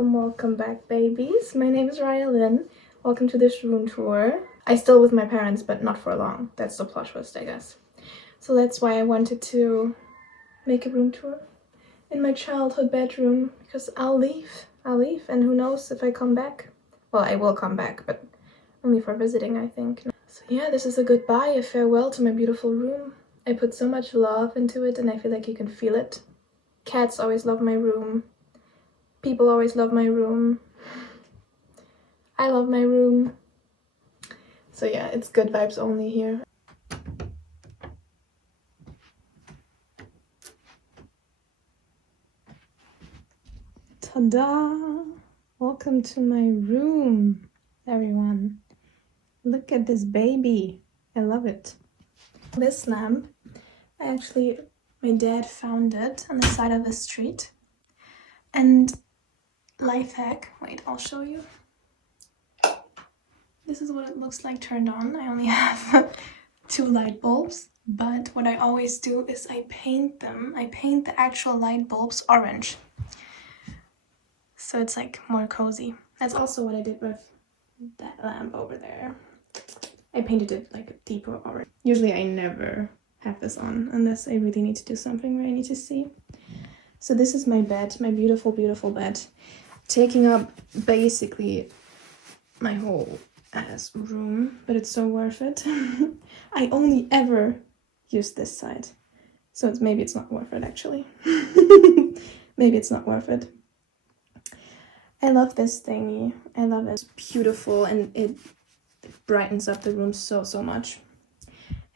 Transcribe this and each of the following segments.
Welcome back, babies. My name is Lynn. Welcome to this room tour. I still with my parents, but not for long. That's the plot twist, I guess. So that's why I wanted to make a room tour in my childhood bedroom, because I'll leave, and who knows if I come back. Well, I will come back, but only for visiting, I think. So yeah, this is a goodbye, a farewell to my beautiful room. I put so much love into it, and I feel like you can feel it. Cats always love my room. People always love my room. I love my room. So yeah, it's good vibes only here. Ta-da! Welcome to my room, everyone. Look at this baby. I love it. This lamp, my dad found it on the side of the street. And life hack, wait, I'll show you. This is what it looks like turned on. I only have 2 light bulbs, but what I always do is I paint them. I paint the actual light bulbs orange. So it's like more cozy. That's also what I did with that lamp over there. I painted it like deeper orange. Usually I never have this on unless I really need to do something where I need to see. So this is my bed, my beautiful, beautiful bed, taking up basically my whole ass room, but it's so worth it. I only ever use this side, so maybe it's not worth it actually. Maybe it's not worth it. I love this thingy. I love it. It's beautiful and it brightens up the room so much.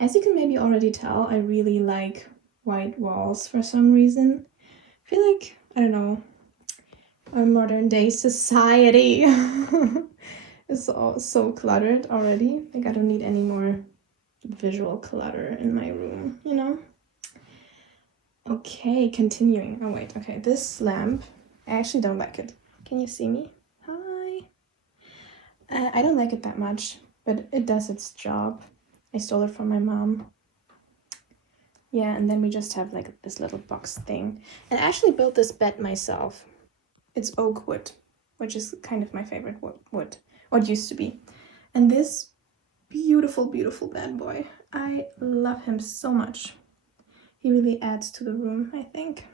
As you can maybe already tell, I really like white walls for some reason. I feel like, I don't know, our modern day society is all so cluttered already. Like I don't need any more visual clutter in my room, you know? Okay, continuing. Oh wait, okay, this lamp, I actually don't like it. Can you see me? Hi. I don't like it that much, but it does its job. I stole it from my mom. Yeah, and then we just have like this little box thing. And I actually built this bed myself. It's oak wood, which is kind of my favorite wood, what used to be. And this beautiful, beautiful bad boy, I love him so much. He really adds to the room, I think.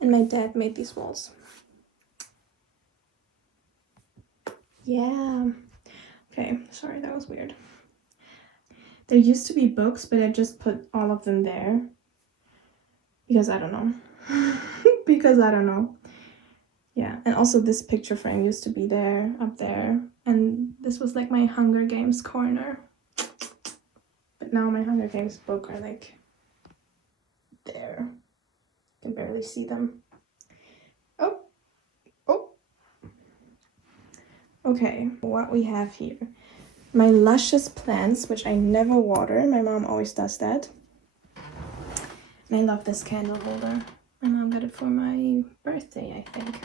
And my dad made these walls. Yeah. Okay, sorry, that was weird. There used to be books, but I just put all of them there. Because I don't know. Yeah, and also this picture frame used to be there, up there. And this was like my Hunger Games corner. But now my Hunger Games book are like there. You can barely see them. Oh. Okay, what we have here. My luscious plants, which I never water. My mom always does that. And I love this candle holder. My mom got it for my birthday, I think.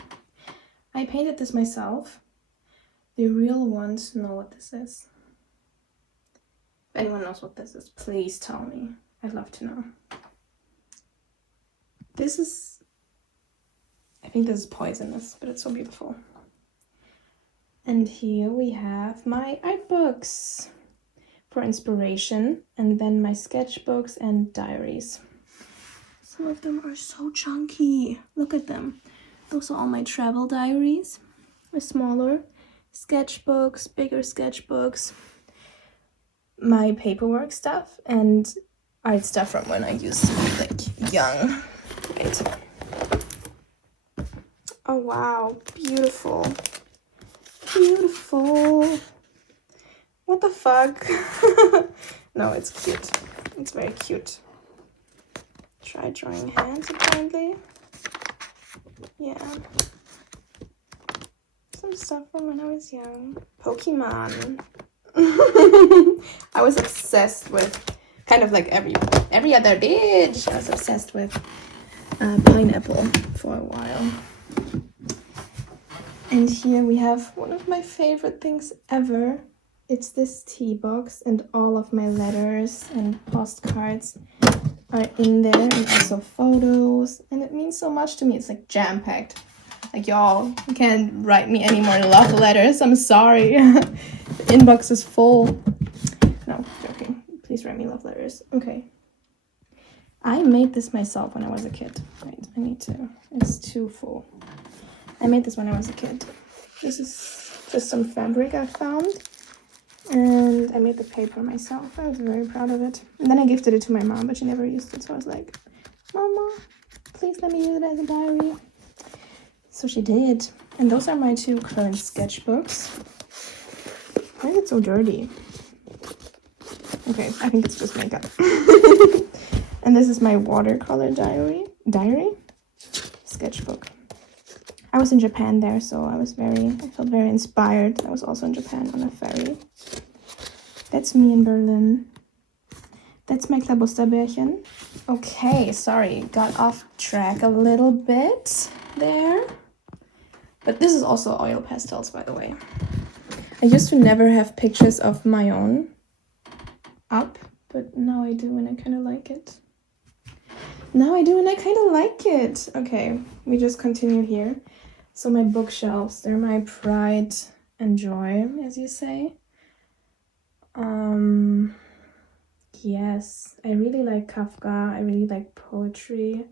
I painted this myself. The real ones know what this is. If anyone knows what this is, please tell me. I'd love to know. I think this is poisonous, but it's so beautiful. And here we have my art books for inspiration, and then my sketchbooks and diaries. Some of them are so chunky. Look at them. Those are all my travel diaries. They're smaller. Sketchbooks, bigger sketchbooks. My paperwork stuff and art stuff from when I used to be like young. Wait. Oh wow, beautiful. Beautiful. What the fuck? No, it's cute. It's very cute. Try drawing hands apparently. Yeah. Some stuff from when I was young. Pokemon. I was obsessed with, kind of like every other bitch. I was obsessed with pineapple for a while. And here we have one of my favorite things ever. It's this tea box, and all of my letters and postcards are in there, and also photos. And it means so much to me. It's like jam-packed. Like, y'all can't write me any more love letters. I'm sorry. The inbox is full. No, joking. Please write me love letters. Okay. I made this myself when I was a kid. Wait, I need to. It's too full. I made this when I was a kid. This is just some fabric I found. And I made the paper myself. I was very proud of it. And then I gifted it to my mom, but she never used it. So I was like, Mama, please let me use it as a diary. So she did. And those are my 2 current sketchbooks. Why is it so dirty? Okay, I think it's just makeup. And this is my watercolor diary sketchbook. I was in Japan there, so I felt very inspired. I was also in Japan on a ferry. That's me in Berlin. That's my Klabusterbärchen. Okay, sorry, got off track a little bit there. But this is also oil pastels, by the way. I used to never have pictures of my own up, but now I do and I kind of like it. Okay, we just continued here. So my bookshelves, they're my pride and joy, as you say. Yes, I really like Kafka. I really like poetry.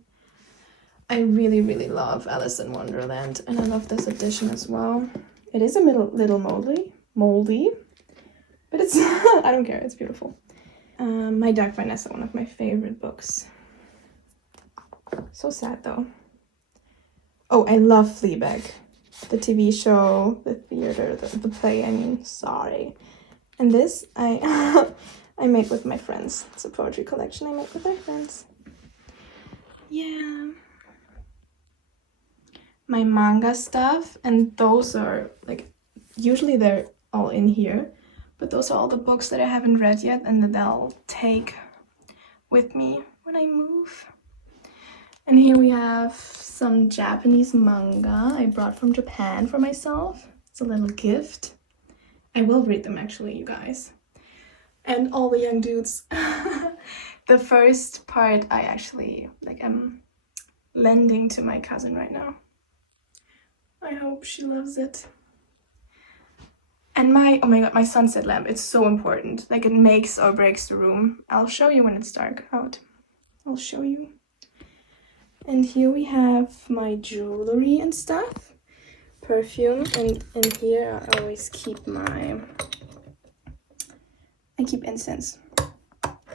I really, really love Alice in Wonderland, and I love this edition as well. It is a little moldy, but it's I don't care. It's beautiful. My Dark Vanessa, one of my favorite books. So sad though. Oh, I love Fleabag, the TV show, the theater, the play. I mean, sorry. And this I I made with my friends. It's a poetry collection I made with my friends. Yeah. My manga stuff, and those are like, usually they're all in here, but those are all the books that I haven't read yet and that I'll take with me when I move. And here we have some Japanese manga I brought from Japan for myself. It's a little gift. I will read them actually, you guys. And all the young dudes. The first part I actually am lending to my cousin right now. I hope she loves it. And oh my god, my sunset lamp, it's so important. Like, it makes or breaks the room. I'll show you when it's dark out. I'll show you. And here we have my jewelry and stuff. Perfume, and here I always keep I keep incense.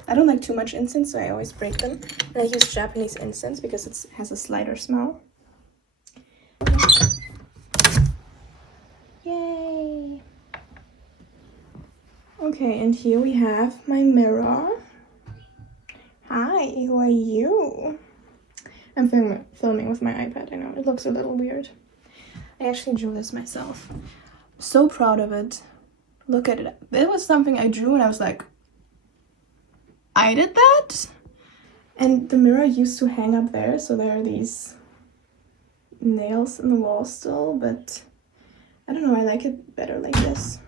I don't like too much incense, so I always break them. And I use Japanese incense because it has a slighter smell. Yay! Okay, and here we have my mirror. Hi, who are you? I'm filming with my iPad, I know, it looks a little weird. I actually drew this myself. So proud of it. Look at it. It was something I drew and I was like, I did that? And the mirror used to hang up there, so there are these nails in the wall still, but I don't know, I like it better like this.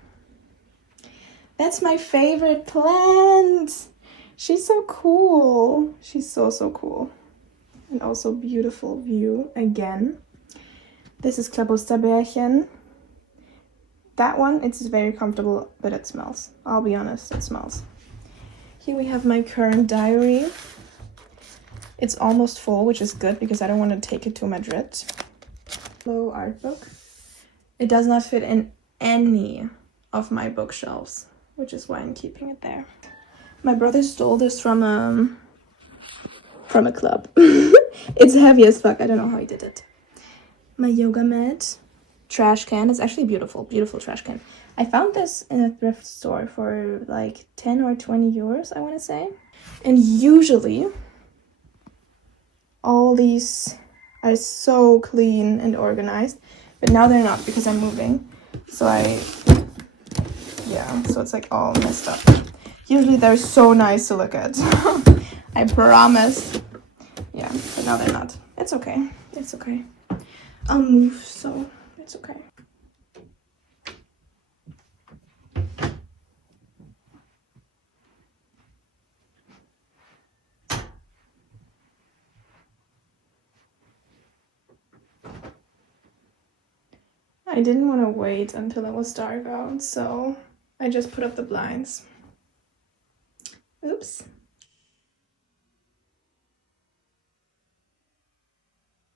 That's my favorite plant! She's so cool. She's so cool. And also beautiful view again. This is Klabusterbärchen. That one, it's very comfortable, but it smells. I'll be honest, it smells. Here we have my current diary. It's almost full, which is good because I don't want to take it to Madrid. Low art book. It does not fit in any of my bookshelves, which is why I'm keeping it there. My brother stole this from a club. It's heavy as fuck. I don't know how he did it. My yoga mat. Trash can. It's actually beautiful trash can. I found this in a thrift store for like 10 or 20 euros, I want to say. And usually all these are so clean and organized, but now they're not because I'm moving. So so it's like all messed up. Usually they're so nice to look at. I promise. Yeah, but now they're not. It's okay. It's okay. I'll move, so it's okay. I didn't want to wait until it was dark out, so I just put up the blinds. Oops.